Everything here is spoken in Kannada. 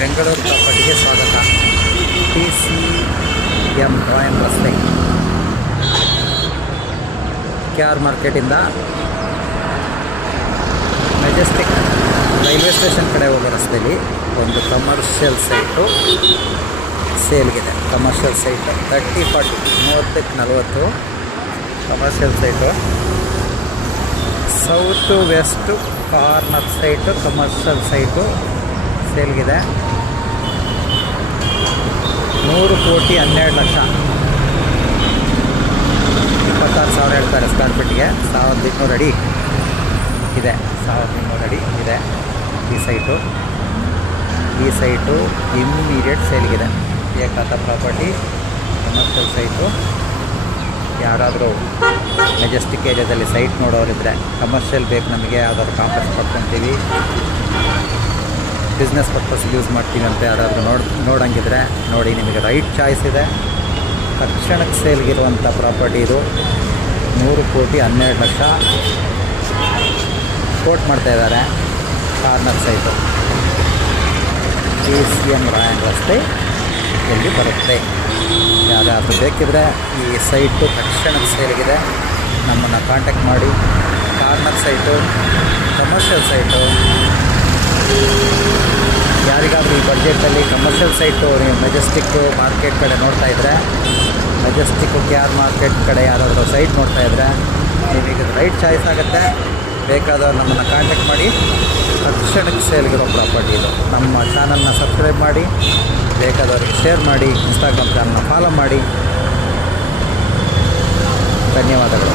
ಬೆಂಗಳೂರು ಪ್ರಾಪರ್ಟಿಗೆ ಸ್ವಾಗತ. TCM ರಾಯನ್ ರಸ್ತೆ, KR ಮಾರ್ಕೆಟಿಂದ ಮೆಜೆಸ್ಟಿಕ್ ರೈಲ್ವೆ ಸ್ಟೇಷನ್ ಕಡೆ ಹೋಗೋ ರಸ್ತೆಯಲ್ಲಿ ಒಂದು ಕಮರ್ಷಿಯಲ್ ಸೈಟು ಸೇಲ್ಗಿದೆ. Commercial site 30-40 30-40 commercial site. South west corner site commercial site ಸೇಲ್ಗಿದೆ. 1,12,00,000 26,000 ಹೇಳ್ತಾರೆ ಸ್ಕ್ವೇರ್ ಫೀಟ್ಗೆ. 1,200 ಅಡಿ ಇದೆ. 1,200 ಅಡಿ ಇದೆ ಈ ಸೈಟು ಇಮ್ಮಿಡಿಯೇಟ್ ಸೇಲ್ಗಿದೆ. ಏಕಾತ ಪ್ರಾಪರ್ಟಿ ಕಮರ್ಷಿಯಲ್ ಸೈಟು. ಯಾರಾದರೂ ಮೆಜೆಸ್ಟಿಕ್ ಏರಿಯಾದಲ್ಲಿ ಸೈಟ್ ನೋಡೋರಿದ್ದರೆ, ಕಮರ್ಷಿಯಲ್ ಬೇಕು ನಮಗೆ, ಯಾವ್ದಾದ್ರು ಕಾಂಪ್ಲೆಕ್ಸ್ ಪಡ್ಕೊತೀವಿ, ಬಿಸ್ನೆಸ್ ಪರ್ಪಸ್ಗೆ ಯೂಸ್ ಮಾಡ್ತೀವಿ ಅಂತ ಯಾರಾದರೂ ನೋಡೋಂಗಿದ್ರೆ ನೋಡಿ. ನಿಮಗೆ ರೈಟ್ ಚಾಯ್ಸ್ ಇದೆ. ತಕ್ಷಣಕ್ಕೆ ಸೇಲ್ಗಿರುವಂಥ ಪ್ರಾಪರ್ಟಿ ಇದು. 1,12,00,000 ಕೋಟ್ ಮಾಡ್ತಾಯಿದ್ದಾರೆ. ಕಾರ್ನರ್ ಸೈಟು TCM ರಾಯನ್ ರಸ್ತೆ ಎಲ್ಲಿ ಬರುತ್ತೆ. ಯಾರಾದರೂ ಬೇಕಿದ್ರೆ ಈ ಸೈಟು ತಕ್ಷಣಕ್ಕೆ ಸೇಲ್ಗಿದೆ, ನಮ್ಮನ್ನು ಕಾಂಟ್ಯಾಕ್ಟ್ ಮಾಡಿ. Corner site commercial site. ಯಾರಿಗಾದರೂ ಈ ಬಡ್ಜೆಟಲ್ಲಿ ಕಮರ್ಷಿಯಲ್ ಸೈಟು ನೀವು ಮೆಜೆಸ್ಟಿಕ್ಕು ಮಾರ್ಕೆಟ್ ಕಡೆ ನೋಡ್ತಾ ಇದ್ದರೆ, ಮೆಜೆಸ್ಟಿಕ್ಕು KR ಮಾರ್ಕೆಟ್ ಕಡೆ ಯಾರಾದರೂ ಸೈಟ್ ನೋಡ್ತಾ ಇದ್ದರೆ ನಿಮಗೆ ರೈಟ್ ಚಾಯ್ಸ್ ಆಗುತ್ತೆ. ಬೇಕಾದವ್ರು ನಮ್ಮನ್ನು ಕಾಂಟ್ಯಾಕ್ಟ್ ಮಾಡಿ. ತಕ್ಷಣಕ್ಕೆ ಸೇಲ್ಗಿರೋ ಪ್ರಾಪರ್ಟಿ ಇದು. ನಮ್ಮ ಚಾನಲ್ನ ಸಬ್ಸ್ಕ್ರೈಬ್ ಮಾಡಿ, ಬೇಕಾದವ್ರಿಗೆ ಶೇರ್ ಮಾಡಿ, ಇನ್ಸ್ಟಾಗ್ರಾಮ್ ಚಾನಲ್ನ ಫಾಲೋ ಮಾಡಿ. ಧನ್ಯವಾದಗಳು.